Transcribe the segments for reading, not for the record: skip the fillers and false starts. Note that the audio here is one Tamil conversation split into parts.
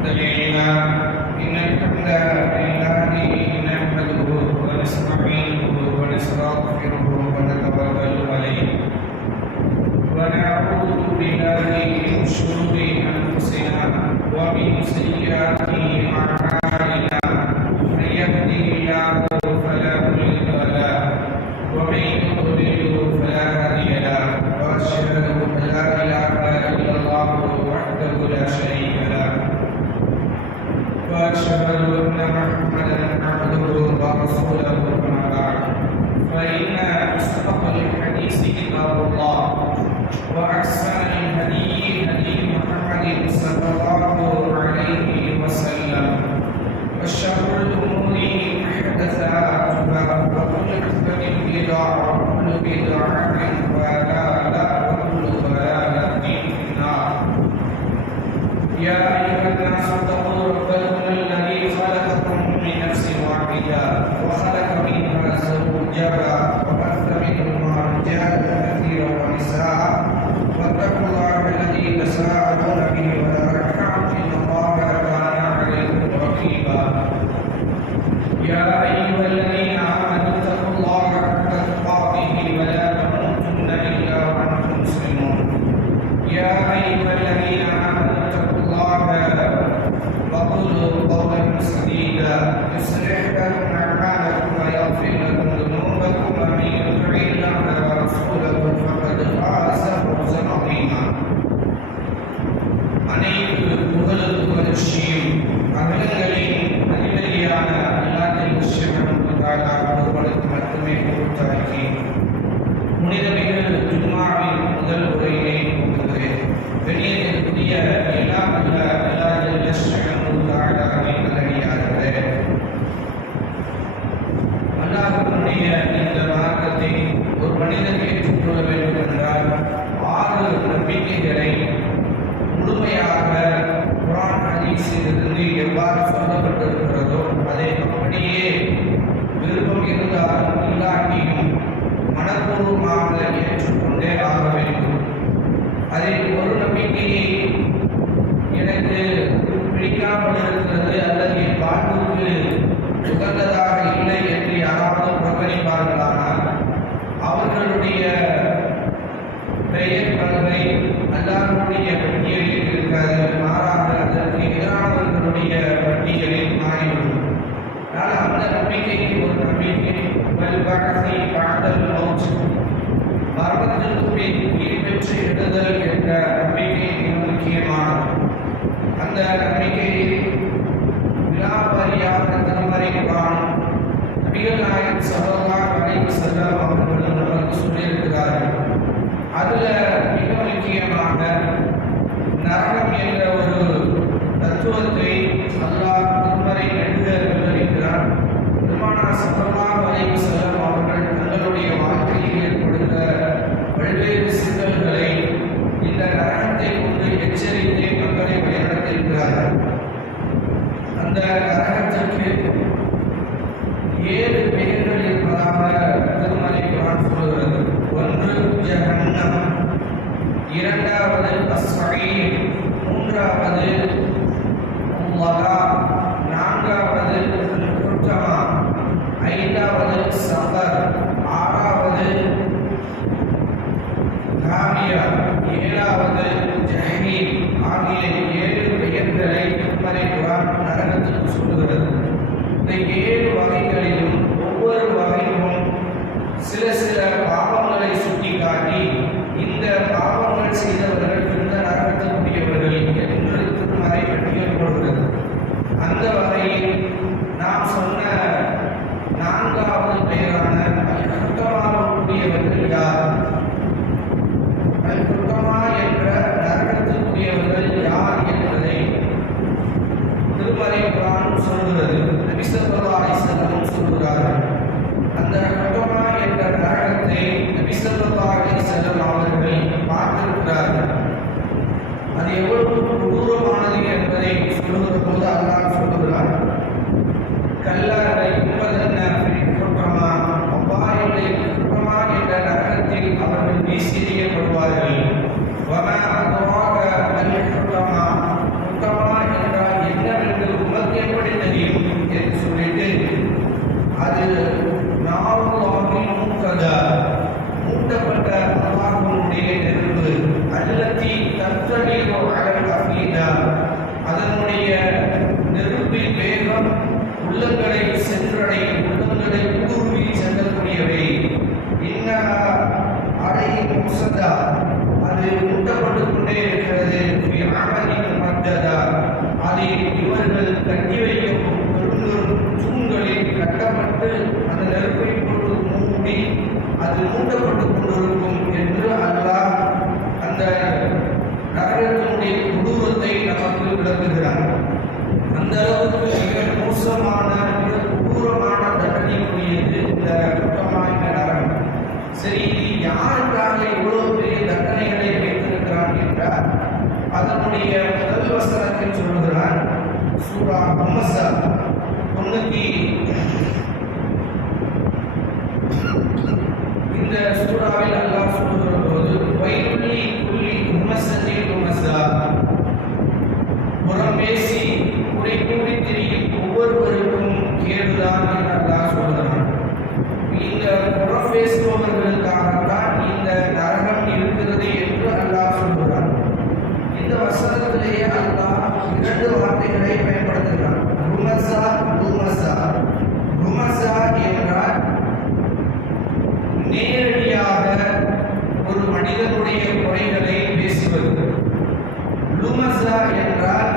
الحمد لله إن الحمد لله نحمده ونستعينه ونستغفره ونتوكل عليه ونعوذ بالله من شرور أنفسنا ومن سيئات أعمالنا من يهده الله فلا مضل له ومن يضلل فلا هادي له وأشهد أن لا إله إلا الله وحده لا شريك له وأشهد أن محمدا عبده ورسوله أما بعد فإن أصدق الحديث كتاب الله وأحسن الهدي هدي محمد صلى الله عليه وسلم وشر الأمور محدثاتها وكل محدثة بدعة وكل بدعة ضلالة وكل ضلالة في النار يا أيها الناس اتقوا ربكم الذي خلقكم من نفس واحدة وخلق منها زوجها وبث منهما رجالا كثيرا ونساء واتقوا الله الذي تساءلون به والأرحام إن الله كان عليكم رقيبا يا أيها الذين آمنوا اتقوا الله حق تقاته ولا تموتن إلا وأنتم مسلمون يا أيها الذين آمنوا اتقوا الله وقولوا قولا سديدا يصلح لكم أعمالكم ويغفر لكم ذنوبكم ومن يطع الله ورسوله فقد فاز فوزا عظيما அனைத்து புகழும் புகழ்ச்சியும் அகிலங்களின் அதிபதியான அல்லாஹ் சுப்ஹானஹு ஒருவனுக்கு மட்டுமே உரித்தாகி புனிதமிகு ஜும்ஆவின் முதல் உரையினை கூறுகிறேன். வெளியேறக்கூடிய எல்லாம் உள்ள அல்லாஹ் சுப்ஹானஹு நல்லடியார்களே, அல்லாஹ்வுடைய இந்த மார்க்கத்தை ஒரு மனிதன் ஏற்றுக்கொள்ள வேண்டும் என்றால் 6 நம்பிக்கைகளை முழுமையாக குர்ஆன் ஹதீஸிலிருந்து எவ்வாறு சொல்லப்பட்டிருக்கிறதோ அதை அப்படியே விருப்பம் இருந்தாலும் இல்லாட்டியும் மனப்பூர்வமாக ஏற்றுக்கொண்டே ஆக வேண்டும். அதில் ஒரு நம்பிக்கையை எனக்கு பிடிக்காமல் இருக்கிறது அல்லது என் வாழ்வுக்கு உகந்ததாக இல்லை என்று யாராவது புறக்கணிப்பார்களானால் அவர்களுடைய பெயர் பலரை அல்லாஹ்வுடைய பட்டியலில் இருக்காது, மாறாக அதற்கு எதிரானவர்களுடைய பட்டியலில் மாறிவிடும். ஆனால் அந்த நம்பிக்கைக்கு ஒரு நம்பிக்கை வல்பகத்தை பாடல் மௌத் மரணத்திற்கு பின் உயிர் பெற்று எழுதல் என்ற நம்பிக்கை மிக முக்கியமானது. அந்த நம்பிக்கையை விலாபரியாக திருமறை குர்ஆன் நபிகள் நாயகம் ஸல்லல்லாஹு அலைஹி வஸல்லம் அவர்கள் நமக்கு சொல்லியிருக்கிறார்கள். அதுல மிக முக்கியமாக நரகம் என்ற ஒரு தத்துவத்தை அல்லாஹ் திருமறை நெடுக விவரிக்கிறார். பெருமானார் ஸல்லல்லாஹு அலைஹி வஸல்லம் அவர்கள் தங்களுடைய வாழ்க்கையில் ஏற்படுத்த பல்வேறு சிக்கல்களை இந்த நரகத்தை கொண்டு எச்சரித்து மக்களை வழிநடத்தியிருக்கிறார்கள். அந்த நரகத்திற்கு 7 பெயர்கள் இருப்பதாக திருமறை குர்ஆன் சொல்கிறது. ஒன்று ஜஹன்னம், இரண்டாவது அஸ்ஸஈர், மூன்றாவது லகா, நான்காவது குர்தமா, ஐந்தாவது சகர், ஆறாவது காமியா, ஏழாவது ஜஹீம் ஆகிய 7 பெயர்களை திருமறை குர்ஆன் நரகத்துக்கு சொல்லுகிறது. இந்த 7 வகைகளிலும் ஒவ்வொரு வகையும் சில சில பாவங்களை சுட்டிக்காட்டி இந்த பாவங்கள் செய்தவர்கள் இந்த நரகத்துக்குரியவர்கள் என்று திருமறை பட்டியல் போடுகிறது. அந்த வகையில் நாம் சொன்ன விளக்குகிறார். அந்த அளவுக்கு மிக மோசமான மிக கொடூரமான தண்டனைக்குரியது இந்த குற்றமாய் நரகம். சரி, இது யாருக்காக இவ்வளவு பெரிய தண்டனைகளை வைத்திருக்கிறான் என்றால் அதனுடைய முதல் வசனத்தில் சொல்லுகிறான். சூரா ஹுமஸா 90 இந்த சூறாவில் அல்லாஹ் சொல்லுகிற போது வயலுள்ளி குள்ளி ஹுமஸத்தில் ஹுமஸா, புறம் பேசி குறை கூறி திரியும் ஒவ்வொருவருக்கும் கேடுதான் என்று அல்லாஹ் சொல்கிறான். இந்த புறம் பேசுபவர்களுக்காகத்தான் இந்த நரகம் இருக்கிறது என்று அல்லாஹ் சொல்கிறான். இந்த வசனத்திலேயே அல்லாஹ் 2 வார்த்தைகளை பயன்படுத்துகிறான். ஹுமஸா ஹுமஸா. ஹுமஸா என்றால் நேரடியாக ஒரு மனிதனுடைய குறைகளை பேசுவது. லுமஸா என்றால்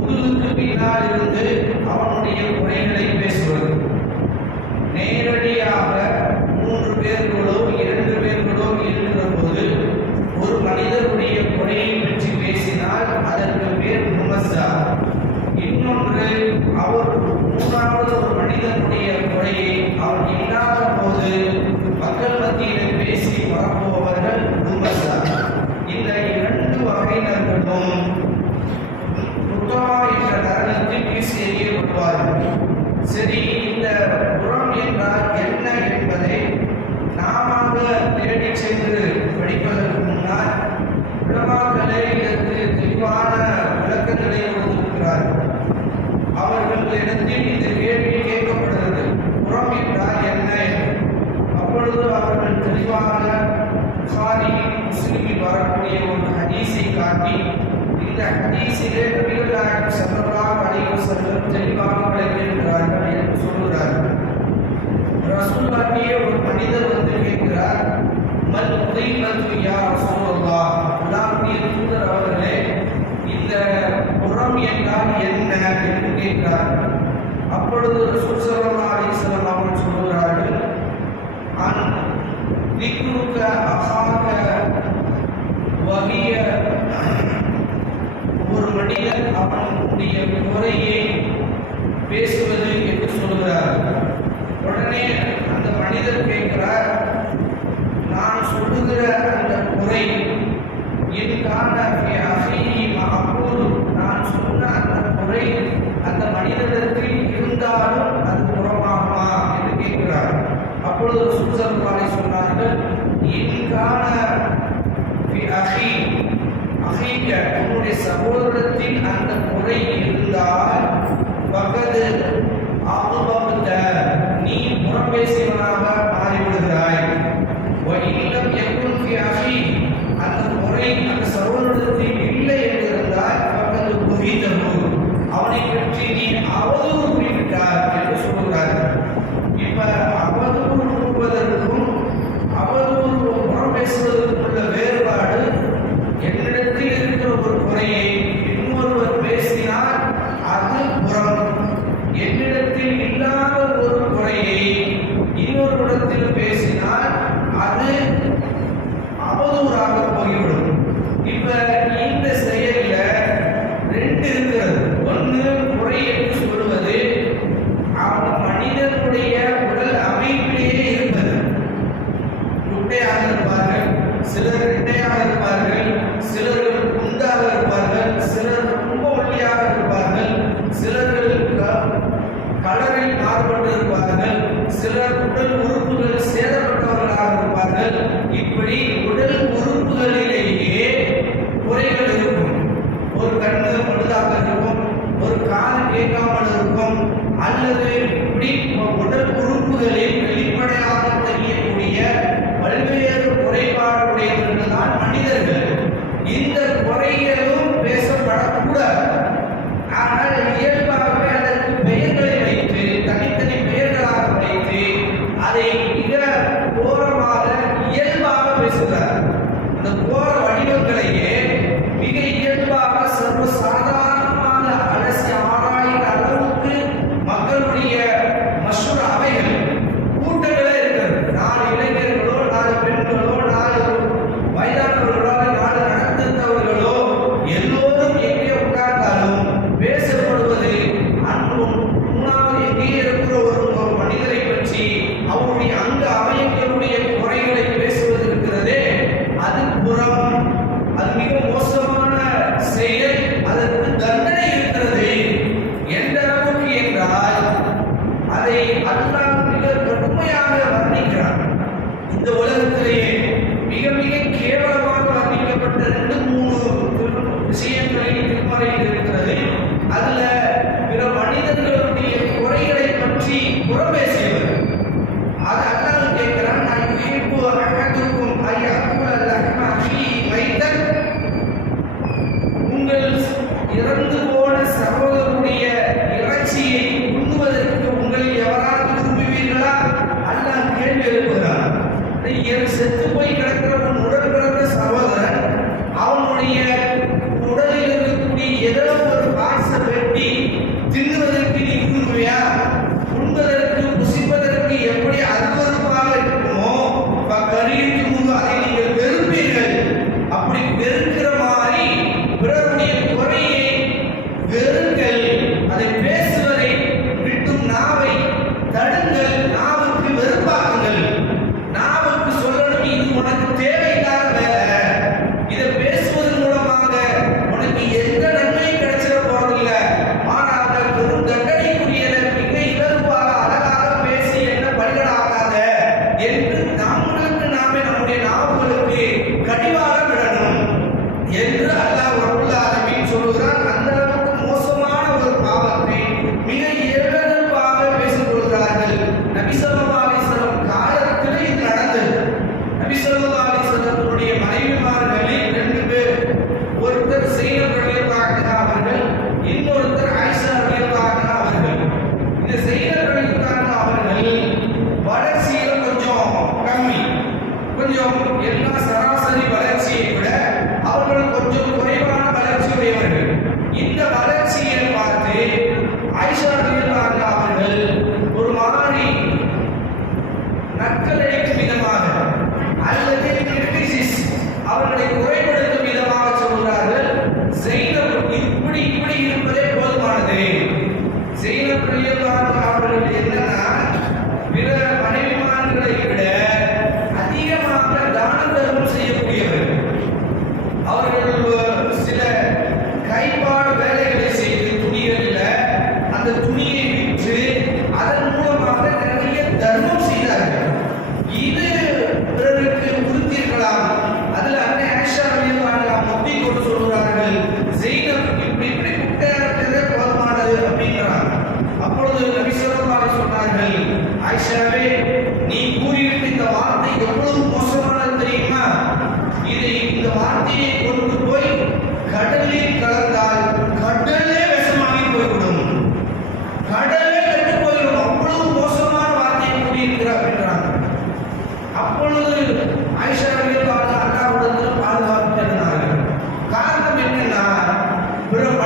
முதுகுக்கு பின்னால் இருந்து அவனுடைய குறைகளை பேசுவது. நேரடியாக 3 பேர்களோ 2 பேர்களோ இருக்கிற போது ஒரு மனிதனுடைய குறையை பற்றி பேசினால் அதற்கு பேர் ஹுமஸா. இன்னொன்று, அவர் 3வது ஒரு மனிதனுடைய குறையை அவர் இல்லாத போது மக்கள் மத்தியில் பேசி பரப்புபவர்கள் ஹுமஸா. இந்த 2 வகையினர்களும் குற்றமா என்ற நரகத்தில் வீசி எறியப்படுவார்கள். சரி, இந்த புறம் என்றால் என்ன என்பதை நாம தேடி சென்று படிப்பதற்கு முன்னால் உலமாக்களே இதற்கு தெளிவான விளக்கங்களை கொடுத்திருக்கிறார்கள். அவர்களிடத்தில் இந்த கேள்வி கேட்கப்படுகிறது, புறம் என்றால் என்ன என்று. அப்பொழுது அவர்கள் தெளிவாக புகாரி முஸ்லிமில் வரக்கூடிய ஒரு ஹதீஸை காட்டி இந்த ஹதீஸிலே நபிகள் நாயகம் ஸல்லல்லாஹு அலைஹி வஸல்லம் தெளிவாக விளக்குகிறார்கள் என்று சொல்கிறார்கள். ரசூலுல்லாஹியே ஒரு மனிதர் வந்து கேட்கிறார், மல் உதைமத்து யா ரசூலுல்லாஹ், அல்லாஹ்வுடைய தூதர் அவர்களே இந்த புறம் என்றால் என்ன என்று கேட்கிறார்கள். அப்பொழுது ரசூல் ஸல்லல்லாஹு அலைஹி வஸல்லம் அவர்கள் சொல்கிறார்கள், அன் திக்ருக அஹாக வஹிய, ஒரு மனிதன் அவனுடைய குறையை பேசுவது என்று சொல்கிறார். உடனே அந்த மனிதர் கேட்கிறார், நான் சொல்லுகிற அந்த குறை என் நான் சொன்ன அந்த குறை அந்த மனிதனிடத்தில் இருந்தாலும் அது புறமாகுமா என்று கேட்கிறார். அப்பொழுது சுசல்வாரை சொன்னார்கள், உன்னுடைய சகோதரத்தின் அந்த குறை இருந்தால் பகது ஆகுபத்த, நீ புறம்பேசியவனாக மாறிவிடுகிறாய். அந்த குறை அந்த சகோதரத்தில் இல்லை என்று இருந்தால் பகது புகிதமு, அவனை பற்றி நீ அவதூறு குறிப்பிட்டார் என்று சொல்கிறார்கள். இப்ப அவதூறு கூறுவதற்கும் அவதூறு புறம் பேசுவதற்கும் உள்ள வேறுபாடு, என்னிடத்தில் இருக்கிற ஒரு குறையை இன்னொருவர் பேசினால் அது புறம், என்னிடத்தில் இல்லாத ஒரு குறையை இன்னொருவரிடத்தில் பேசினால் அது அவதூறாக போய்விடும். இப்ப இந்த செயல்ல 2 இருக்கிறது. ஒன்று, குறை என்று சொல்வது மனிதனுடைய உடல் அமைப்பிலேயே இருப்பது. குட்டையாக இருப்பார்கள், சிலர் இரட்டையாக இருப்பார்கள், சிலர்கள் குண்டாக இருப்பார்கள், சிலர் ரொம்ப ஒல்லியாக இருப்பார்கள், சிலர்கள் கலரில் மாறுபட்டு இருப்பார்கள், சிலர் உடல் உறுப்புகள் சேதப்பட்டவர்களாக இருப்பார்கள். இப்படி உடல் உறுப்புகளிலேயே குறைகள் இருக்கும். ஒரு கண்ணு பழுதாக இருக்கும், ஒரு காது கேட்காமல் இருக்கும், அல்லது இப்படி உடல் உறுப்புகளில் வெளிப்படையாக தெரியக்கூடிய பல்வேறு குறைபாடுடையவர்கள் தான் மனிதர்கள். இந்த குறைகளும் பேசப்படக்கூடாது. ஆனால் இயல்பாகவே அதற்கு பெயர்களை வைத்து, தனித்தனி பெயர்களாக வைத்து அதை மிக கோரமாக இயல்பாக பேசுகிறார். அந்த கோர வடிவங்களையே மிக இயல்பாக சர்வ சாதாரணமாக அலசி ஆராய்கிற அளவுக்கு மக்களுடைய மஷூர் அவைகள்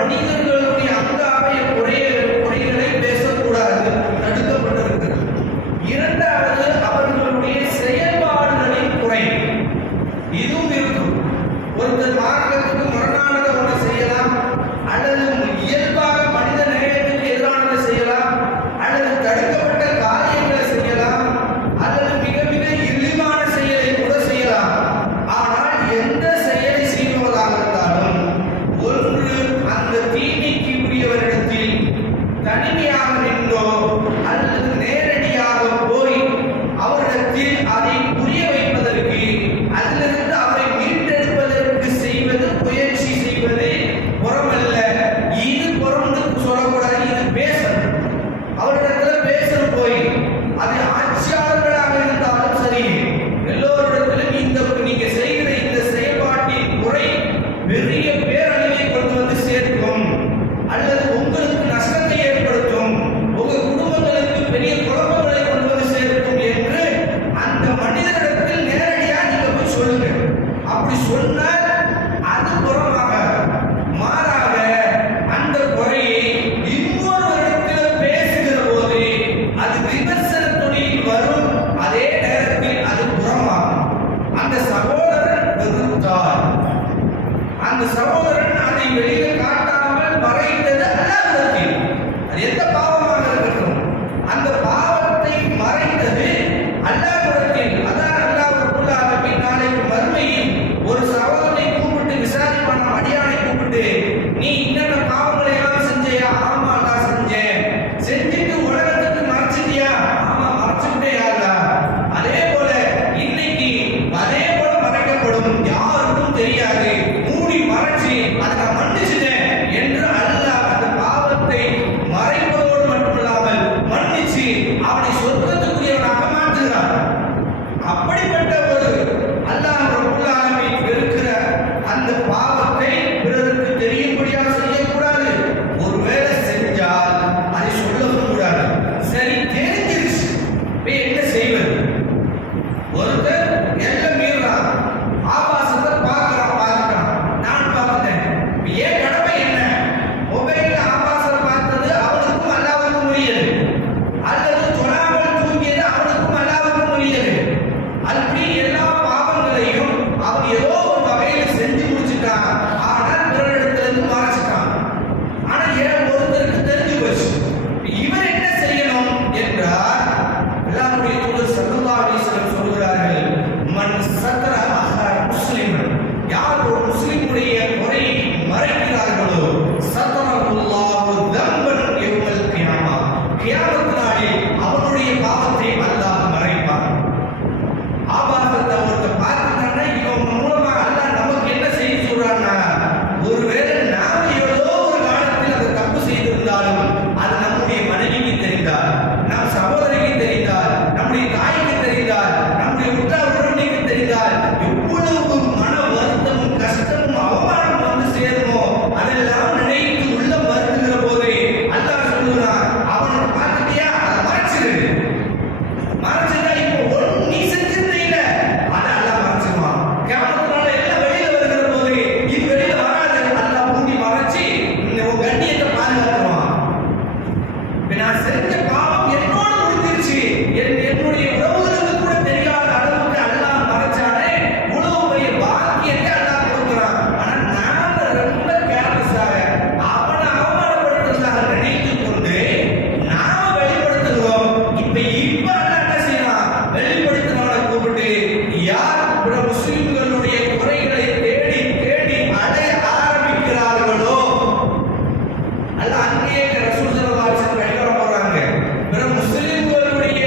மனிதர்களுடைய அங்காய குறைகளை பேசக்கூடாது, தடுக்கப்பட்டிருக்கிறது. இரண்டாவது, அவர்களுடைய செயல்பாடுகளின் குறை, இதுவும் இருக்கும். ஒருத்தர் மார்க்கத்துக்கு முரணானதை ஒன்று செய்யலாம், அல்லது இயல்பாக மனித நேயத்துக்கு எதிரானதை செய்யலாம், அல்லது தடுக்கப்பட்ட காரியங்களை செய்யலாம், அல்லது மிக மிக இழிவான செயலை கூட செய்யலாம். ஆனால் எந்த செயலை செய்வதாக இருந்தாலும் ஒன்று அந்த தீமைக்கு உரியவரிடத்தில் தனிமையாக நின்றோ அல்லது நேரடியாக போய் அவரிடத்தில் அதை புரிய வைப்பதற்கு, அதிலிருந்து அவரை மீட்டெடுப்பதற்கு செய்வது, முயற்சி செய்வது புறமல்ல. இது புறம்னு சொல்லக்கூடாது, இது பேசணும். அவரிடத்துல பேசணும். போய் அது ஆட்சியாளர்களாக இருந்தாலும் சரி, எல்லோரிடத்திலும் நீங்க செய்கிற இந்த செயல்பாட்டின் குறை பெரிய பேரழிவை கொண்டு வந்து சேர்க்கும், அல்லது உங்களுக்கு நஷ்டத்தை ஏற்படுத்தும், உங்க குடும்பங்களுக்கு பெரிய குழப்பங்களை கொண்டு வந்து சேர்க்கும் என்று அந்த மனிதனிடத்தில் நேரடியா நீங்க போய் சொல்லுங்க. அப்படி சொன்னால் அது புறமாக, மாறாக அந்த குறையை இன்னொருவரிடத்தில் பேசுகிற போது அது விமர்சனத்துடன் வரும். அதே நேரத்தில் அது புறமாகும். அந்த சகோதரன் வெறுத்தார். அந்த சகோதரன் அதை வெளியே காட்டாமல் மறைத்தது அல்லாஹ்விடத்தில். அது எந்த பாவமாக இருக்கட்டும், அந்த பாவத்தை மறைத்தது அல்லாஹ்விடத்தில். அதான் அல்லாஹ் ரப்பல் ஆலமீன் நாளைக்கு மறுமையில் ஒரு சகோதரனை கூப்பிட்டு விசாரிப்பான, அடியானை கூப்பிட்டு, நீ என்னென்ன பாவங்களை எல்லாம் செஞ்சியா? ஆமா அல்லாஹ் செஞ்சேன். செஞ்சுட்டு உலகத்துக்கு மறைச்சிட்டியா? ஆமா மறைச்சுட்டே அல்லாஹ். அதே போல இன்னைக்கு அதே போல மறைக்கப்படும், யாருக்கும் தெரியாது, மூடி மறைச்சி அதை நான் மன்னிச்சுட்டேன் என்று அல்லாஹ் அந்த பாவத்தை மறைப்பதோடு மட்டுமில்லாமல் மன்னிச்சு அவனை சொர்க்கத்துக்குரியவனாக மாற்றுகிறார். அப்படிப்பட்ட ஒரு அல்லாஹ் ரப்பல் ஆலமீன் வெறுக்கிற அந்த பாவத்தை பிறருக்கு தெரியும்படியாக செய்யக்கூடாது. ஒருவேளை செஞ்சால் அதை சொல்லவும் கூடாது. சரி, தெரிஞ்சிருச்சு, இப்ப என்ன செய்வது? ஒருத்தர் எல்லாம் மீறான், ஆபாசத்தை பார்த்துட்டான், நான் பார்த்துட்டேன். ஏன் கடமை என்ன? மொபைல்ல ஆபாசம் பார்த்தது அவனுக்கும் அல்லாஹ்வுக்கும் உரியது, அல்லது தொழாமல் தூங்கியது அவனுக்கும் அல்லாஹ்வுக்கும் உரியது. அப்படி எல்லா பாவங்களையும் அவன் ஏதோ ஒரு வகையில் செஞ்சு முடிச்சுட்டான். ஆனால் பிறரிடத்திலிருந்து மறைச்சிட்டான். ஆனா ஏன் ஒருத்தருக்கு தெரிஞ்சு போச்சு. இவர் என்ன செய்யணும் என்றால், அல்லாஹ்வுடைய தூதர் ஸல்லல்லாஹு அலைஹி வஸல்லம் சொல்கிறார்கள், மன் சத்ர அஹா முஸ்லிமன், யார் ஒரு முஸ்லிமுடைய குறையை மறைக்கிறார்களோ, சத்ரஹுல்லாஹு தம்பன் யௌமல் கியாமா, கியாமத் நாளில் அவனுடைய பாவத்தை அல்லாஹ் மறைப்பான். ஆபாசத்தை ஒருத்தர் பார்த்துட்டான்னா இவன் மூலமாக அல்லாஹ் நமக்கு என்ன செய்தி சொல்றான்னா, ஒருவேளை நாம ஏதோ ஒரு காலத்தில் அந்த தப்பு செய்திருந்தாலும் அது நம்முடைய மனைவிக்கு தெரிந்தால், நம் சகோதரிக்கு தெரிந்தால், நம்முடைய தாய்க்கு தெரிந்தால், நம்முடைய உற்றார் உறவினருக்கு தெரிந்தால் எவ்வளவு மன வருத்தமும் கஷ்டமும் அவமானம் வந்து சேருமோ, அதெல்லாம் நினைத்து உள்ள வருத்துகிற போது அல்லாஹ் சொல்லுகிறான், அவனுக்கு பார்த்துட்டியா, அதை மறைச்சிடு. மறைச்சிட்டா இப்போ நீ செஞ்சிருந்த இல்ல, அதை அல்லாஹ் மறைச்சிருவான். கியாமத்துனால எல்லாம் வெளியில வருகிற போது இது வெளியில வராது, அல்லாஹ் பூமி மறைச்சி உன் கண்ணியத்தை பாதுகாத்துருவான். நான் செஞ்ச பாவம் என்னோட முடிஞ்சிருச்சு, என்னுடைய உறவுகளுக்கு கூட தெரியாத அளவுக்கு அல்லாஹ் மறைச்சானே, இவ்வளவு பெரிய பாக்கியத்தை அல்லாஹ் கொடுக்கிறான். ஆனா நாம ரொம்ப கேர்லெஸ்ஸாக அவனை அவமானப்படுத்துறதாக நினைத்துக் கொண்டு நாம வெளிப்படுத்துகிறோம். இப்ப அல்லாஹ் என்ன செய்யலாம்? வெளிப்படுத்தினவனை கூப்பிட்டு, யார் பிற முஸ்லிம்களுடைய குறைகளை தேடி தேடி அடைய ஆரம்பிக்கிறார்களோ, அல்லாஹ் அங்கேயே ரசூல் ஸல்லல்லாஹு அலைஹி வஸல்லம் வெளிவர போறாங்க. பிற முஸ்லிம்களுடைய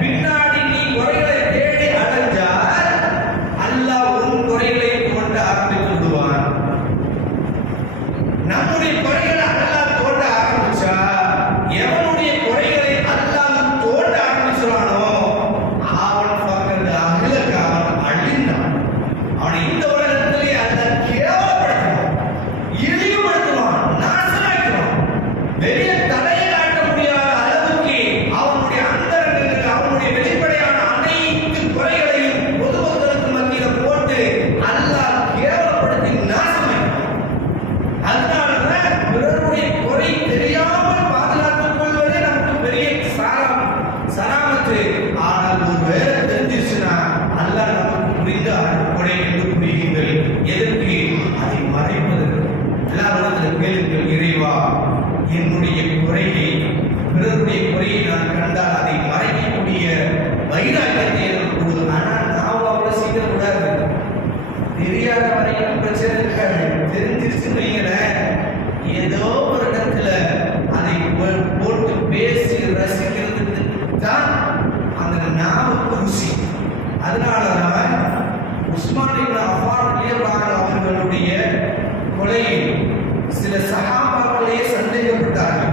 பின்னாடி நீ குறைகளை தேடி அடைஞ்சால் அல்லாஹ் உன் குறைகளை தோண்ட ஆரம்பித்து விடுவான். நம்முடைய குறைகளை அல்லாஹ் தோண்ட ஆரம்பிச்சா, எவனுடைய குறைகளை அல்லாஹ் தோண்ட ஆரம்பிச்சானோ அவன் பக்கத்து அகிலக்கு அவன் அழிந்தான். அவனை இந்த உலகத்திலே அல்லாஹ் கேவலப்படுத்துவான், இழிவுபடுத்துவான், நாசமாக்குவான். வெளியே தலையை காட்ட முடியாத அளவுக்கு அவனுடைய அந்தரங்களுக்கு, அவனுடைய வெளிப்படையான அனைத்து குறைகளையும் பொதுமக்களுக்கு மத்தியில் போட்டு அல்லாஹ் கேவலப்படுத்தி நாசமாக்குவான். அதனாலதான் பிற அல்லாஹ்விடத்தில் கேளுங்கள், இறைவா என்னுடைய குறையை, பிறருடைய குறையை நான் கண்டால் அதை மறைக்கக்கூடிய வைராக்கியத்தை எனக்கு கொடு. ஆனால் நான் அவ்வளோ சீக்கிரம் கூடாது. தெரியாத வரைக்கும் பிரச்சனை இருக்காது. தெரிஞ்சிருச்சுன்னு வைங்களேன், ஏதோ ஒரு இடத்துல அதை போட்டு பேசி ரசிக்கிறதுக்கு தான் அந்த நாவுக்கு ருசி. அதனாலதான் உஸ்மான் இப்னு அஃபான் ரலியல்லாஹு அவர்களுடைய கொலையில் சில சஹாபாக்களே சந்தேகப்பட்டார்கள்.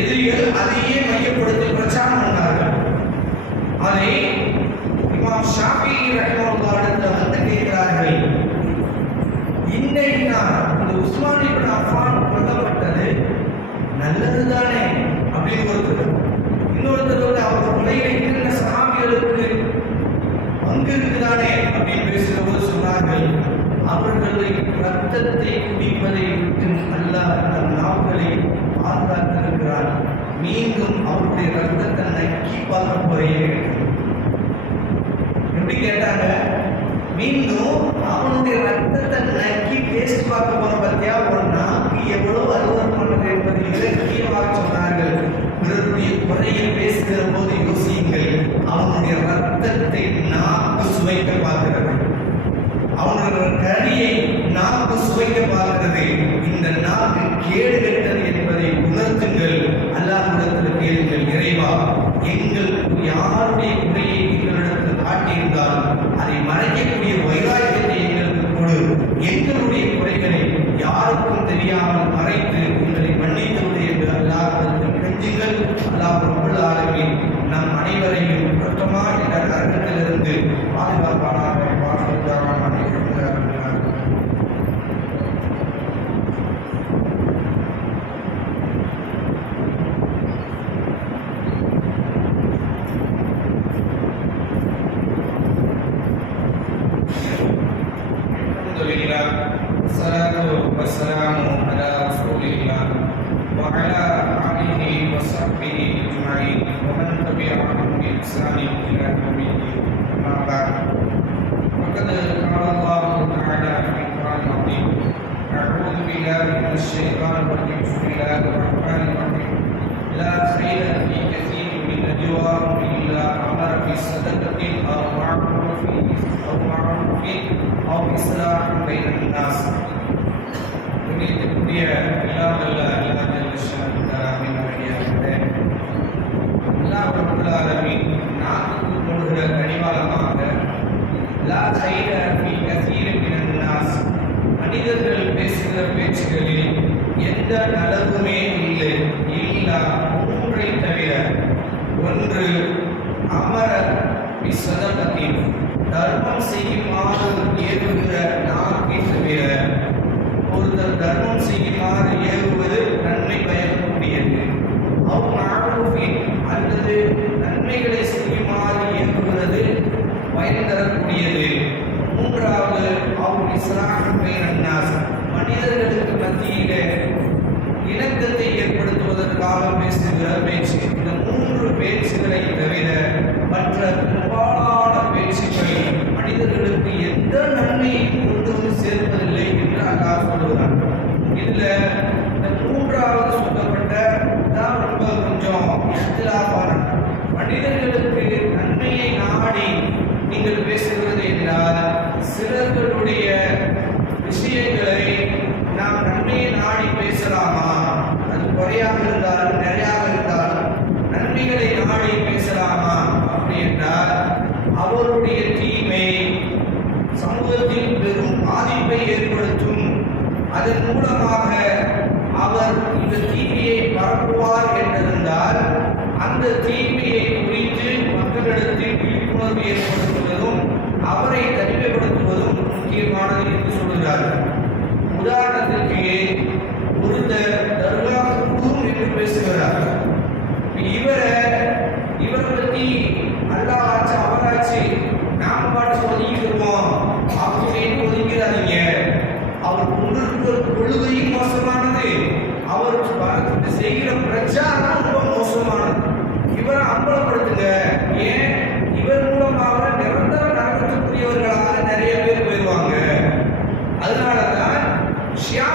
எதிரிகள் அதையே மையப்படுத்தி பிரச்சாரம் பண்ணார்கள். அதை இமாம் ஷாஃபி ரஹ்மத்துல்லாஹி வந்து கேட்கிறார்கள், இந்த உஸ்மான் இப்னு அஃபான் கொல்லப்பட்டது நல்லதுதானே அப்படின்னு ஒருத்தர், இன்னொருத்தர் வந்து அவர் கொலையில் இருக்கிற சஹாபிகளுக்கு பங்கு இருக்குதானே அப்படின்னு பேசுகிற போது சொன்னார்கள், அவர்களை ரத்தத்தை குடிப்பதை விட்டு அல்லாஹ் நம் நாவுகளை பாதுகாத்திருக்கிறார். மீண்டும் அவருடைய ரத்தத்தை நக்கி பார்க்க போறேன். எப்படி கேட்டாங்க? மீண்டும் அவனுடைய ரத்தத்தை நக்கி டேஸ்ட் பார்க்க போற பத்தியா ஒரு நாக்கு எவ்வளவு அருவருப்பானது என்பதை இலக்கியமாக சொன்னார்கள். பிறருடைய குறையை பேசுகிற போது யோசியுங்கள், அவனுடைய ரத்தத்தை நாக்கு சுவைக்க பார்க்கிறது, அவனுடைய கனியை நாக்கு சுவைக்க பார்க்கிறது. இந்த நாக்கு கேடு கெட்டது என்பதை உணர்த்துங்கள். அல்லாஹ்விடத்தில் கேளுங்கள், இறைவா எங்கள் யாருடைய குறையை எங்களிடத்தில் காட்டியிருந்தால் அதை மறைக்கக்கூடிய வைராக்கியத்தை எங்களுக்கு கொடு. எங்களுடைய குறைகளை யாருக்கும் தெரியாமல் மறைத்து எங்களை மன்னித்துவிடு என்று அல்லாஹ்விடத்தில் கெஞ்சுங்கள். அல்லாஹ் ரப்பல் ஆலமீன் நம் அனைவரையும் குற்றமா என்ற நரகத்திலிருந்து பாதுகாப்பானாக. والسلام على رسول الله وعلى آله وصحبه أجمعين ومن تبعهم بإحسان إلى يوم الدين. أما بعد، فقد قال الله تعالى في القرآن العظيم: أعوذ بالله من الشيطان الرجيم. بسم الله الرحمن الرحيم. لا خير في كثير من نجواهم إلا أمر بالصدقة أو معروف أو إصلاح بين الناس. புண்ணியத்திற்குரிய எல்லாம் வல்ல அல்லாஹ் ஜல்ல ஷானுஹு வடியார்களே, அல்லாஹ் ரப்பல் ஆலமீன் நாக்குக்கு போடுகிற கனிவாளமாக லா கைர ஃபீ கஸீரின் மினன் நாஸ், மனிதர்கள் பேசுகிற பேச்சுகளில் எந்த நலவுமே இல்லை, இல்லா மூன்றை தவிர. ஒன்று, அமர பிஸ்ஸதகத்தின், தர்மம் செய்யுமாறு ஏவுகிற நாக்கை தவிர. ஒருத்தர் தர்மம் செய்யுமாறு ஏவுவது நன்மை பயக்கக்கூடியது. அவ் மஅரூஃபின், அல்லது நன்மைகளை செய்யுமாறு ஏவுகிறது பயன் தரக்கூடியது. மூன்றாவது, அவ் இஸ்லாஹ் பைனன் நாஸ், மனிதர்களுக்கு மத்தியிலே இணக்கத்தை ஏற்படுத்துவதற்காக பேசுகிற பேச்சு. இந்த மூன்று பேச்சுகளை தவிர மற்ற பெரும்பாலான பேச்சுக்கள் மனிதர்களுக்கு எந்த நன்மையை கொண்டு வந்து சேர்ப்பதில்லை என்று அல்லாஹ் சொல்லுகிறார். இதுல இந்த மூன்றாவது சொல்லப்பட்ட தான் ரொம்ப கொஞ்சம் இஹ்திலாஃபான, மனிதர்களுக்கு நன்மையை நாடி நீங்கள் பேசுகிறது என்றால் சிலர்களுடைய விஷயங்களை நாம் நன்மையை நாடி பேசலாமா? அது குறையாக இருந்தாலும் நிறையாக இருந்தாலும் நன்மைகளை நாடி பேசலாமா? அப்படி என்றால் அவருடைய தீமை சமூகத்தில் பெரும் பாதிப்பை ஏற்படுத்தும். அதன் மூலமாக அவர் இந்த தீமையை பரப்புவார் என்றிருந்தால் அந்த தீமையை குறித்து மக்களிடத்தில் விழிப்புணர்வு ஏற்படுத்துவதும் அவரை தனிமைப்படுத்துவதும் முக்கியமானது என்று சொல்கிறார்கள். உதாரணத்திற்கு, ஒருத்தர் தர்கா குடும் என்று பேசுகிறார். இவர் பற்றி அல்லாஹ் ஆச்சு அவராச்சு நாம பாட்டு ஒதுக்கிடுவோம் அப்படின்னு ஒதுக்கிறாதீங்க. அவர் கொண்டிருக்கிற கொள்கையும் மோசமானது, அவர் செய்கிற பிரச்சாரம் ரொம்ப மோசமானது. இவரை அம்பலப்படுத்துங்க. ஏன்? இவர் மூலமாக நிரந்தர நரகத்துக்குரியவர்களாக நிறைய பேர் போயிடுவாங்க. அதனாலதான் ஷியா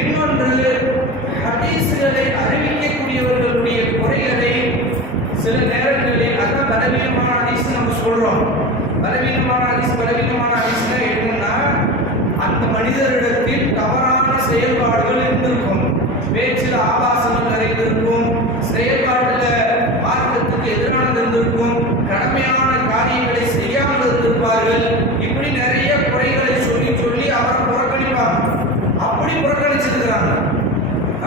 இன்னொன்று ஹதீஸ்களை அறிவிக்கக்கூடியவர்களுடைய குறைகளை சில நேரங்களில் அதான் பலவீனமான ஹதீஸ் நம்ம சொல்றோம். பலவீனமான ஹதீஸ்னா என்னன்னா, அந்த மனிதரிடத்தில் தவறான செயல்பாடுகள் இருந்திருக்கும், பேச்சில் ஆபாசங்கள் நிறைந்திருக்கும், செயல்பாட்டில் மார்க்கத்துக்கு எதிரானது இருந்திருக்கும், கடமையான காரியங்களை செய்யாமல் இருந்திருப்பார்கள். இப்படி நிறைய குறைகளை சொல்லி சொல்லி அவரை புறக்கணிப்பாங்க. அப்படி புறக்கணிச்சிருக்கிறாங்க.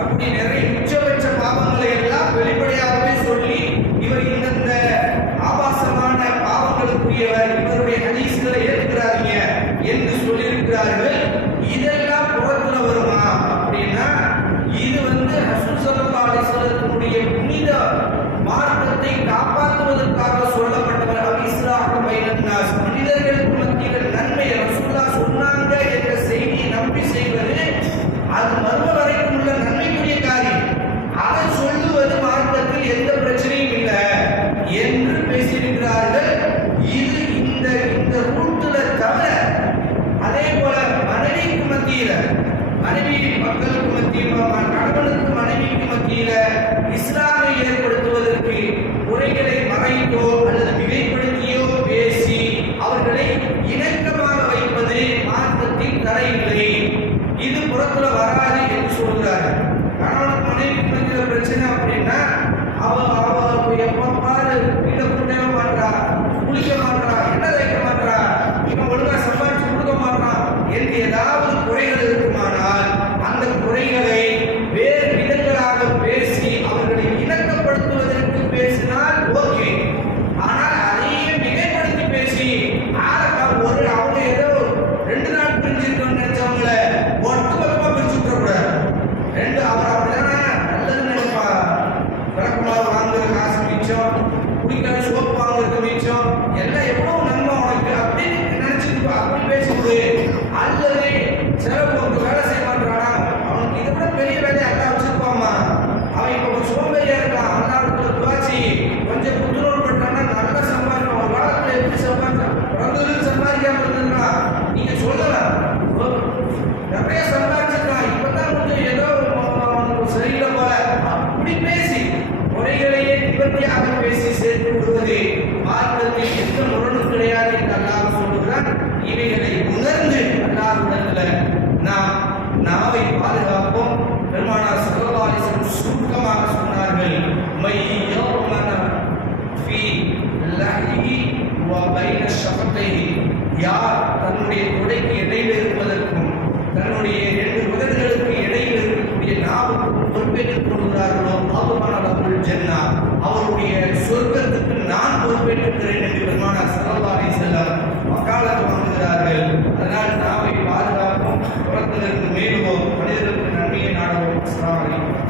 அப்படி நிறைய உச்சபட்ச பாவங்களை எல்லாம் வெளிப்படையாகவே சொல்லி இவர் இந்த ஆபாசமான பாவங்களுக்குரியவர், இவருடைய ஹதீஸ்களை ஏற்கிறாங்க என்று சொல்லியிருக்கிறார்கள். இதெல்லாம் புறத்துல வருமா அப்படின்னா, இது ரசூல் ஸல்லல்லாஹு அலைஹி வஸல்லமுடைய புனித மார்க்கத்தை காப்பாற்றுவதற்காக சொல்லப்பட்டவர். அல்-இஸ்லாஹு பைனன் நாஸ், மனிதர்களுக்கு மத்தியில் நன்மை ரசூலுல்லாஹ் சொன்னாங்க என்ற செய்தியை நம்பி செய்வது அது மர்ம வரைக்கும் உள்ள நன்மைக்குரிய காரியம். அதை சொல்லுவது மார்க்கத்தில் எந்த பிரச்சனையும் இல்லை என்று பேசியிருக்கிறார்கள். இது இந்த ரூட்டுல தவிர, அதே போல மனைவிக்கு மத்தியில, மனைவி மக்களுக்கு மத்தியில், கணவனுக்கு மனைவிக்கு மத்தியில இஸ்லாமை ஏற்படுத்துவதற்கு குறைகளை மறைத்தோ அல்லது மிகைப்படுத்தியோ பேசி அவர்களை இணக்கமாக வைப்பது மார்க்கத்தின் தடையில்லை. இது புறத்துல வராது என்று சொல்கிறார்கள். கணவனுக்கு மனைவிக்கு மத்தியில பிரச்சனை அப்படின்னா, அவ எப்ப பாரு வீட்டை கூட்டவே மாட்டா, குளிக்க மாட்டா, எண்ணெய் வைக்க மாட்டா, இவன் ஒழுங்கா சம்பாதிச்சு கொடுக்க மாட்டான் என்று ஏதாவது குறைகள் இருக்குமானால் அந்த குறைகளை வேறு விதங்களாக பேசி அவர்களை இணக்கப்படுத்துவதற்கு பேசினால் ஓகே. ஆனால் அதையே மிகைப்படுத்தி பேசி அவங்க ஏதோ 2 நாள் பிரிஞ்சிருக்கோம்னு நினைச்சவங்கள ஒட்டுமொத்தமா பிரிச்சு விட்டுறக்கூடாது. அவர் அப்படிதானே நல்லது நினைப்பா, விளக்குமாறு வாங்குற காசு மிச்சம், குடிக்காத சோப்பு வாங்குறது மிச்சம், எல்லாம் எவ்வளவு நன்மை உனக்கு அப்படின்னு நினைச்சிருப்பா. அப்படி பேசும்போது அல்லது சிலவு ஒரு வேலை செய்ய மாட்டானா, அவனுக்கு இதை விட பெரிய வேலையை அல்லா வச்சிருப்பாமா, அவன் இப்போ ஒரு சோம்பேறியா இருக்கான், அல்லாஹ்வுக்கு துவாச்சி கொஞ்சம் புத்துணர்வு பட்டானா நல்லா சம்பாதிக்கும். ஒரு காலத்துல எப்படி சம்பாதிச்சான், பிறந்ததுன்னு சம்பாதிக்காம இருந்திருக்கான், நீங்க சொல்லலாம் நிறைய சம்பாதிச்சிருக்கான், இப்பதான் கொஞ்சம் ஏதோ அவனுக்கு சரியில்லை போல, அப்படி பேசி குறைகளையே நிவர்த்தியாக பேசி சேர்த்து விடுவது மார்க்கத்தில் எந்த முரணும் கிடையாது என்று அல்லாஹ் சொல்லுகிறான். இவைகளை உணர்ந்து அல்லாஹ்விடத்தில் நாம் நாவை பாதுகாப்போம். பெருமானார் ஸல்லல்லாஹு அலைஹி வஸல்லம் சுருக்கமாக சொன்னார்கள், மை யௌமன ஃபீ லஹ்ஹி வ பைன ஷஃபத்தைஹி, யார் தன்னுடைய தொடைக்கு இடையில் இருப்பதற்கும் தன்னுடைய 2 உதடுகளுக்கு இடையில் இருக்கக்கூடிய நாவுக்கு பொறுப்பேற்றுக் கொள்கிறார்களோ அவர்கள் ஜன்னா, அவருடைய சொர்க்கத்துக்கு நான் பொறுப்பேற்றுக்கிறேன் என்று பெருமானார் ஸல்லல்லாஹு அலைஹி வஸல்லம் வக்காலத்து வாங்குகிறார்கள். அதனால் நாவை பாதுகாப்போம், புறத்திலிருந்து மேலுவோம், மனிதர்களுக்கு நன்மையை நாடுவோம். அஸ்ஸலாமு அலைக்கும்.